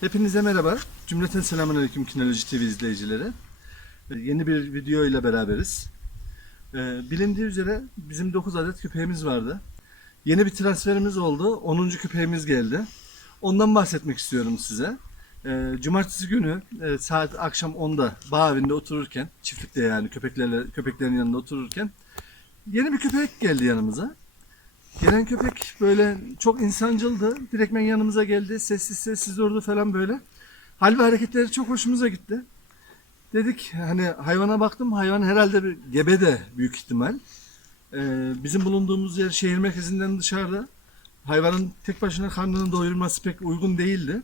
Hepinize merhaba. Cümleten selamünaleyküm Kinoloji TV izleyicileri. Ee, Yeni bir video ile beraberiz. Ee, Bilindiği üzere bizim 9 adet köpeğimiz vardı. Yeni bir transferimiz oldu. 10. köpeğimiz geldi. Ondan bahsetmek istiyorum size. Ee, Cumartesi günü e, saat akşam 10'da bağ evinde otururken, çiftlikte yani köpeklerle köpeklerin yanında otururken yeni bir köpek geldi yanımıza. Gelen köpek böyle çok insancıldı. Direktmen yanımıza geldi. Sessiz sessiz durdu falan böyle. Hal ve hareketleri çok hoşumuza gitti. Dedik hani hayvana baktım. Hayvan herhalde bir gebe de büyük ihtimal. Ee, bizim bulunduğumuz yer şehir merkezinden dışarıda. Hayvanın tek başına karnını doyurması pek uygun değildi.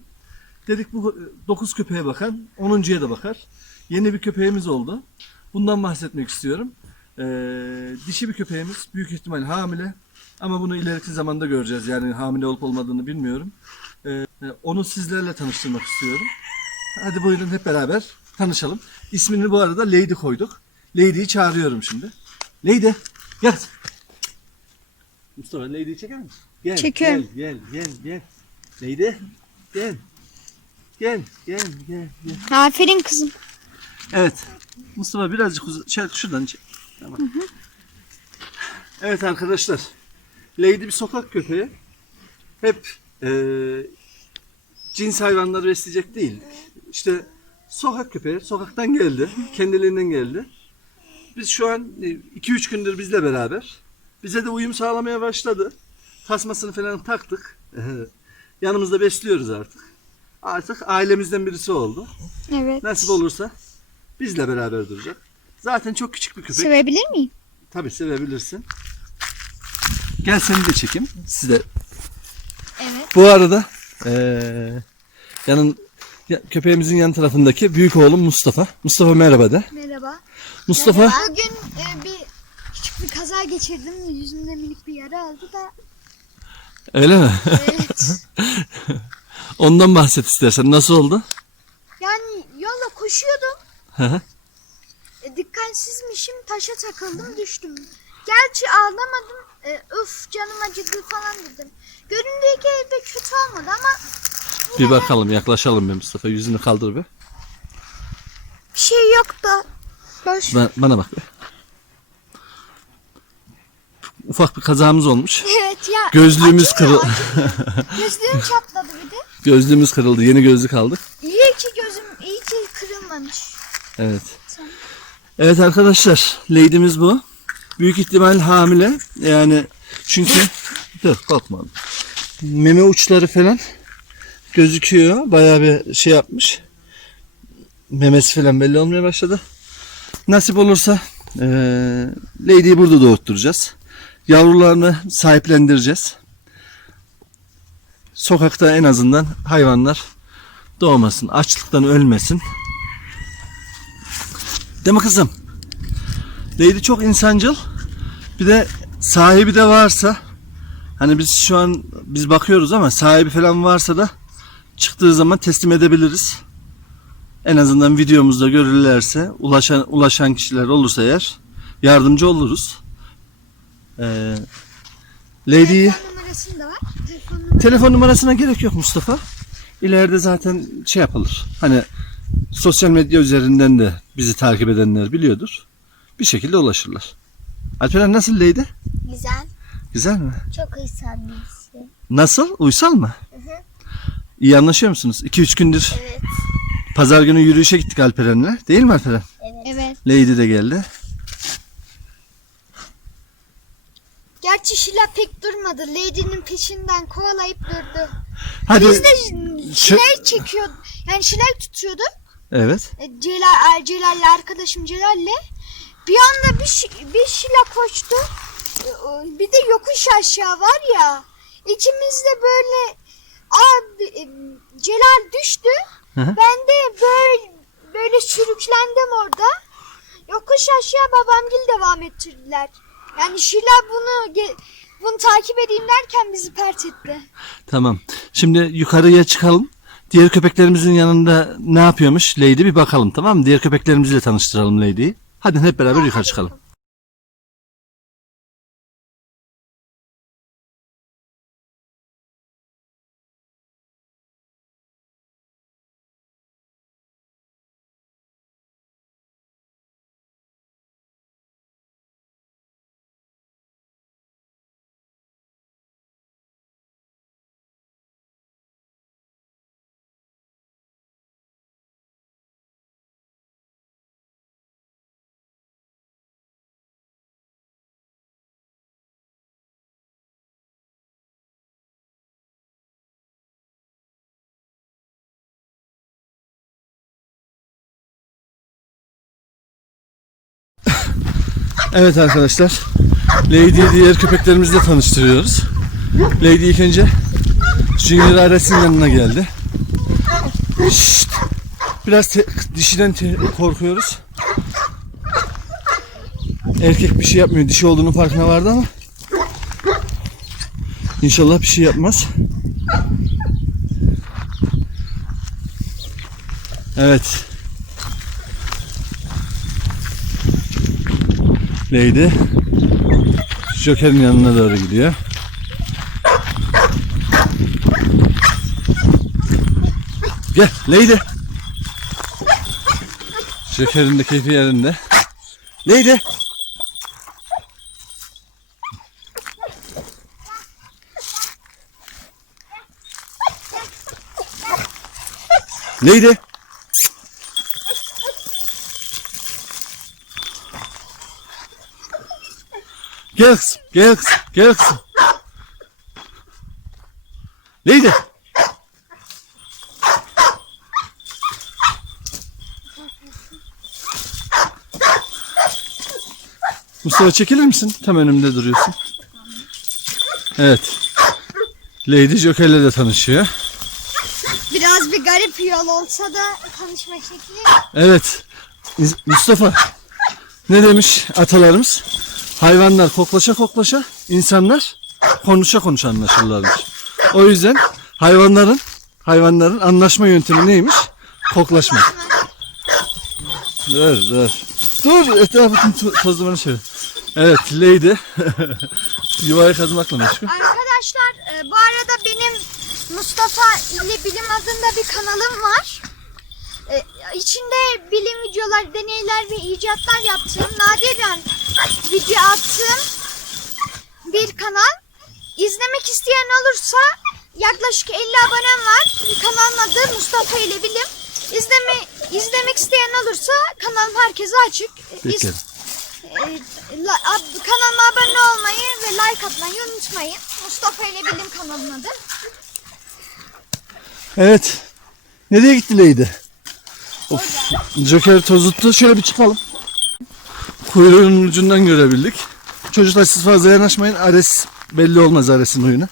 Dedik bu 9 köpeğe bakan 10.ya da bakar. Yeni bir köpeğimiz oldu. Bundan bahsetmek istiyorum. Ee, dişi bir köpeğimiz. Büyük ihtimal hamile. Ama bunu ileriki zamanda göreceğiz. Yani hamile olup olmadığını bilmiyorum. Ee, onu sizlerle tanıştırmak istiyorum. Hadi buyurun hep beraber tanışalım. İsmini bu arada Lady koyduk. Lady'yi çağırıyorum şimdi. Lady gel. Mustafa Lady'yi çeker misin? Gel, Çekiyorum. Gel, gel, gel, gel. Lady gel. Gel, gel, gel, gel. Aferin kızım. Evet. Mustafa birazcık uz- şey, şuradan çek. Tamam. Evet arkadaşlar. Lady bir sokak köpeği. Hep eee cins hayvanları besleyecek değil. İşte sokak köpeği. Sokaktan geldi. Kendiliğinden geldi. Biz şu an 2-3 gündür bizle beraber. Bize de uyum sağlamaya başladı. Tasmasını falan taktık. Yanımızda besliyoruz artık. Artık ailemizden birisi oldu. Evet. Nasip olursa bizle beraber duracak. Zaten çok küçük bir köpek. Sevebilir miyim? Tabii sevebilirsin. Gel seni de çekeyim. Size. Evet. Bu arada eee yanın ya- köpeğimizin yan tarafındaki büyük oğlum Mustafa. Mustafa merhaba de. Merhaba. Mustafa Bugün e, bir küçük bir kaza geçirdim. Yüzümde minik bir yara aldı da. öyle mi? Evet. Ondan bahset istersen. Nasıl oldu? yani yolla koşuyordum. E, dikkatsizmişim. Taşa takıldım düştüm. Gerçi ağlamadım. E, öf canım acıdı falan dedim. Göründüğü gibi kötü olmadı ama bir bakalım yaklaşalım bir Mustafa. Yüzünü kaldır bir. bir şey yok da. Boş. Ba- bana bak be. Ufak bir kazamız olmuş. Evet ya. Gözlüğümüz acımıyor, kırıl- acımıyor. Gözlüğüm çatladı bir de. Gözlüğümüz kırıldı. Yeni gözlük aldık. İyi ki gözüm iyi ki kırılmamış. Evet. Evet arkadaşlar, Lady'miz bu. Büyük ihtimal hamile. Yani çünkü dur korkma. Meme uçları falan gözüküyor. Bayağı bir şey yapmış. Memesi falan belli olmaya başladı. Nasip olursa eee Lady'yi burada doğurtturacağız. Yavrularını sahiplendireceğiz. Sokakta en azından hayvanlar doğmasın, açlıktan ölmesin. Değil mi kızım? Lady çok insancıl. Bir de sahibi de varsa hani biz şu an biz bakıyoruz ama sahibi falan varsa da çıktığı zaman teslim edebiliriz. En azından videomuzda görürlerse ulaşan ulaşan kişiler olursa eğer yardımcı oluruz. Ee, Lady'yi Telefon numarasına gerek yok Mustafa. İleride zaten şey yapılır. Hani sosyal medya üzerinden de bizi takip edenler biliyordur. Bir şekilde ulaşırlar. Alperen nasıl Leydi? Güzel. Güzel mi? Çok insan birisi. Nasıl? Uysal mı? İyi anlaşıyor musunuz? 2-3 gündür Evet. pazar günü yürüyüşe gittik Alperen'le. Değil mi Alperen? Evet. Leydi de geldi. Gerçi Şila pek durmadı. Lady'nin peşinden kovalayıp durdu. Hadi. Biz de Şila'yı çekiyordu. Yani Şila'yı tutuyordu. Evet. E, Celal, Celal'le arkadaşım Celal'le. Bir anda bir, şi- bir Şila koştu. E, o- Bir de yokuş aşağı var ya. İkimiz de böyle abi Celal düştü. Hı hı. Ben de böyle böyle sürüklendim orada. Yokuş aşağı babamgil devam ettirdiler. Yani Şila bunu bunu takip edeyim derken bizi pert etti. Tamam. Şimdi yukarıya çıkalım. Diğer köpeklerimizin yanında ne yapıyormuş Lady bir bakalım tamam mı? Diğer köpeklerimizle tanıştıralım Lady'yi. Hadi hep beraber yukarı çıkalım. Evet arkadaşlar. Lady'yi diğer köpeklerimizle tanıştırıyoruz. Lady ilk önce Junior Ares'in yanına geldi. Şşt. Biraz te- dişiden te- korkuyoruz. Erkek bir şey yapmıyor. Dişi olduğunun farkına vardı ama İnşallah bir şey yapmaz. Evet. Lady Joker'in yanına doğru gidiyor. Gel Lady. Joker'in de keyfi yerinde. Lady. Lady. Gel kızım, gel kızım, gel kızım. Lady. Mustafa çekilir misin? Tam önümde duruyorsun. Evet. Lady Joker'le de tanışıyor. Biraz bir garip yol olsa da tanışma şekli. Evet. Mustafa. Ne demiş atalarımız? Hayvanlar koklaşa koklaşa, insanlar konuşa konuşa anlaşırlarmış. O yüzden hayvanların hayvanların anlaşma yöntemi neymiş? Koklaşmak. Dur dur. Dur etrafın to- toz dumanı şöyle. Evet Lady yuvayı kazmakla meşgul. Arkadaşlar e, bu arada benim Mustafa ile Bilim adında bir kanalım var. E, içinde bilim videolar, deneyler ve icatlar yaptığım, nadiren video attığım bir kanal. İzlemek isteyen olursa yaklaşık 50 abonem var. Kanalın adı Mustafa ile Bilim. İzleme, izlemek isteyen olursa kanalım herkese açık. E, iz- Peki. e, la- ab- kanalıma abone olmayı ve like atmayı unutmayın. Mustafa ile Bilim kanalının adı. Evet. Nereye gitti Lady? Of. Joker tozuttu. Şöyle bir çıkalım. Kuyruğunun ucundan görebildik. Çocuklar siz fazla yanaşmayın. Ares belli olmaz Ares'in oyunu.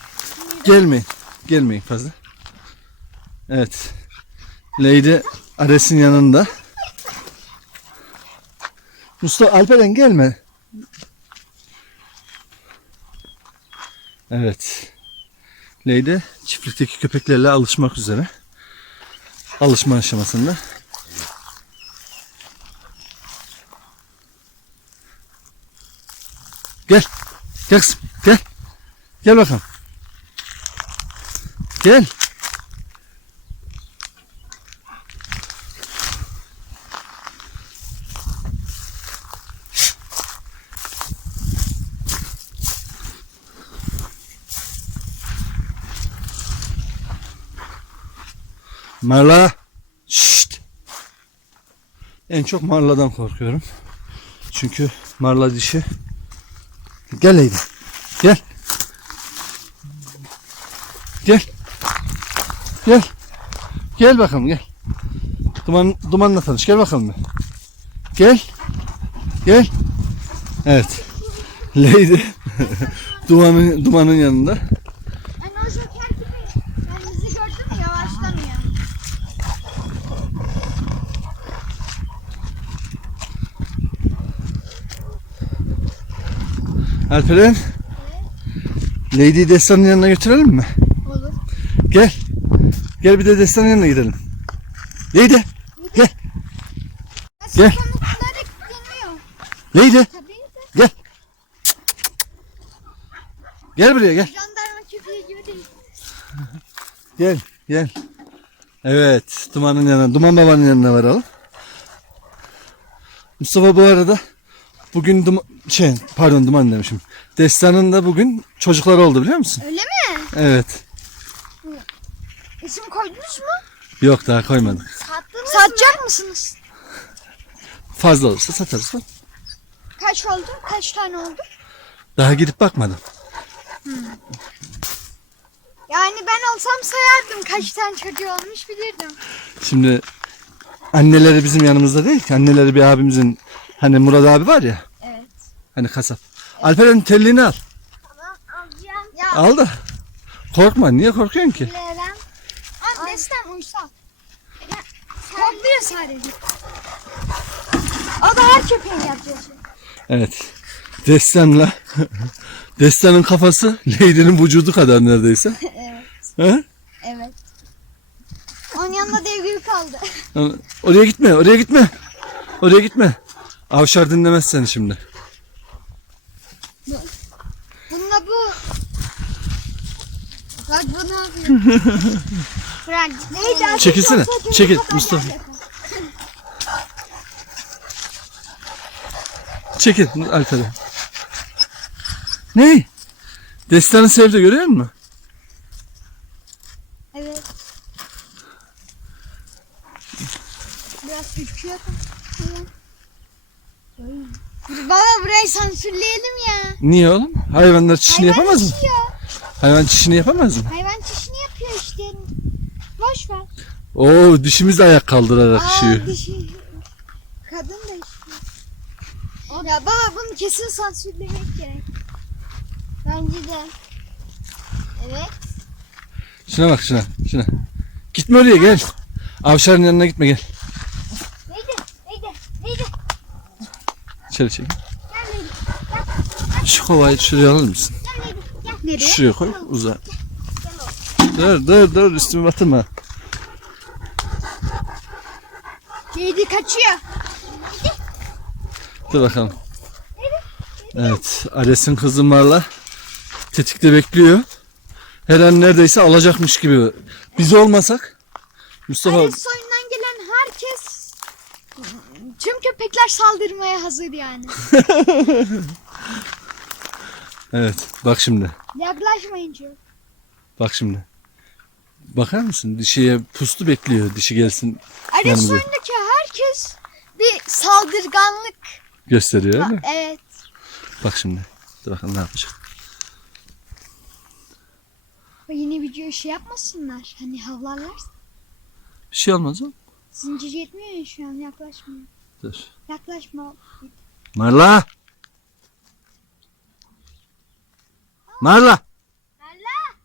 Gelmeyin. Gelmeyin fazla. Evet. Lady Ares'in yanında. Mustafa Alperen gelme. Evet. Lady çiftlikteki köpeklerle alışmak üzere. Alışma aşamasında. Gel. Gel kızım. Gel. Gel bakalım. Gel. Marla. Şşt. En çok marladan korkuyorum. Çünkü marla dişi. Gel Leyla. Gel. Gel. Gel. Gel bakalım gel. Duman, dumanla tanış. Gel bakalım. bir. Gel. Gel. Evet. Lady dumanın, dumanın yanında. Yani o joker gibi ben bizi gördüm yavaşlamıyor. Alperen. Lady Destan'ın yanına götürelim mi? Olur. Gel. Gel bir de Destan'ın yanına gidelim. Lady. Gel. Gel. Lady. Gel. Gel buraya gel. jandarma köpeği gibi değil. Gel. Gel. Evet. Dumanın yanına. Duman babanın yanına varalım. Mustafa bu arada bugün duma, şey pardon duman demişim. Destan'ın da bugün çocukları oldu biliyor musun? Öyle mi? Evet. İsim koydunuz mu? Yok daha koymadık. Sattınız Satacak mısınız? Fazla olursa satarız. Kaç oldu? Kaç tane oldu? Daha gidip bakmadım. Yani ben olsam sayardım kaç tane çocuğu olmuş bilirdim. Şimdi anneleri bizim yanımızda değil ki. Anneleri bir abimizin hani Murat abi var ya. Hani kasap. Alperen telliğini al. Tamam alacağım. Ya Al da. Korkma. Niye korkuyorsun ki? Aa Destem uysal. Kokluyor sadece. O da her köpeğin yapacağı şey. Evet. Destanla. Destanın kafası Lady'nin vücudu kadar neredeyse. evet. He? Evet. Onun yanında dev gibi kaldı. Oraya gitme, oraya gitme. Oraya gitme. Avşar dinlemez seni şimdi. Bununla bu. Bak bu ne yapıyor? Neydi? Çekilsene, çekil Mustafa. Çekil Alper'e. Ne? Destanı sevdi görüyor musun? Evet. Biraz ürküyor. Baba burayı sansürleyelim ya. Niye oğlum? Hayvanlar çişini Hayvan yapamaz mı? çişiyor. Hayvan çişini yapamaz mı? Hayvan çişini yapıyor işte. Boş ver. Oo dişimiz de ayak kaldırarak. Aa, dişi. Kadın da işiyor. Ya baba bunu kesin sansürlemek gerek. Bence de. Evet. Şuna bak şuna, şuna. Gitme oraya gel. Avşarın yanına gitme gel. Neydi? Neydi? Neydi? İçeri çek. Şu kovayı şuraya alır mısın? Nereye? Şuraya koy uza. Dur dur dur üstüme batırma. Neydi kaçıyor. Dur bakalım. Evet Ares'in kızımarla tetikte bekliyor. Her an neredeyse alacakmış gibi. Biz olmasak Mustafa Ares soyundan gelen herkes tüm köpekler saldırmaya hazır yani. evet bak şimdi Yaklaşmayın çok. bak şimdi. Bakar mısın dişiye pustu bekliyor dişi gelsin Ares Yanımıza. soyundaki herkes bir saldırganlık. gösteriyor öyle mi? Evet. Bak şimdi. Dur bakalım ne yapacak. Yine video şey yapmasınlar. Hani havlarlar. Bir şey olmaz o. Zincir yetmiyor ya şu an yaklaşmıyor. Dur. Yaklaşma. Marla. Marla. Allah!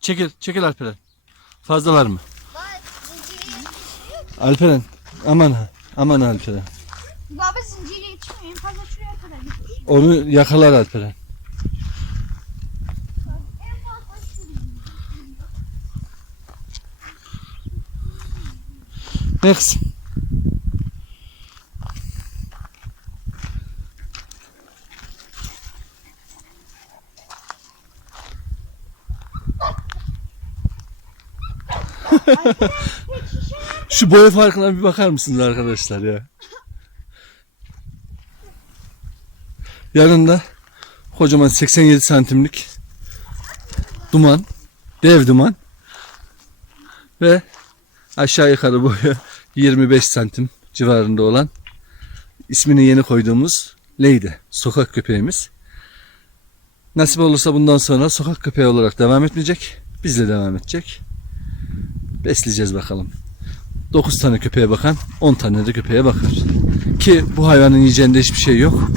Çekil, çekil Alperen. Fazlalar mı? Alperen. Aman ha. Aman Alperen. Baba zinciri yetmiyor. En fazla şuraya kadar gitti. Onu yakalar Alperen. Ne kızım? Şu boy farkına bir bakar mısınız arkadaşlar ya? Yanında kocaman 87 santimlik duman, dev duman ve aşağı yukarı boyu 25 santim civarında olan ismini yeni koyduğumuz Lady sokak köpeğimiz. Nasip olursa bundan sonra sokak köpeği olarak devam etmeyecek. Bizle devam edecek. Besleyeceğiz bakalım. 9 tane köpeğe bakan 10 tane de köpeğe bakar. Ki bu hayvanın yiyeceğinde hiçbir şey yok.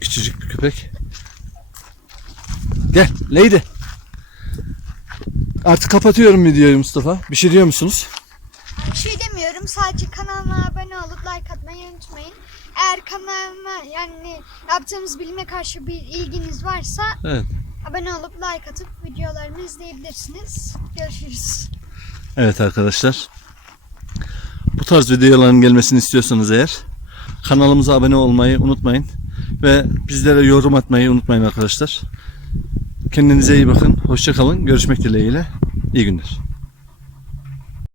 Küçücük bir köpek. Gel Lady. Artık kapatıyorum videoyu Mustafa. Bir şey diyor musunuz? Bir şey demiyorum. Sadece kanalıma abone olup like atmayı unutmayın. Eğer kanalıma yani yaptığımız bilime karşı bir ilginiz varsa Evet. Abone olup like atıp videolarımı izleyebilirsiniz. Görüşürüz. Evet arkadaşlar. Bu tarz videoların gelmesini istiyorsanız eğer kanalımıza abone olmayı unutmayın. Ve bizlere yorum atmayı unutmayın arkadaşlar. Kendinize iyi bakın. Hoşça kalın. Görüşmek dileğiyle. İyi günler.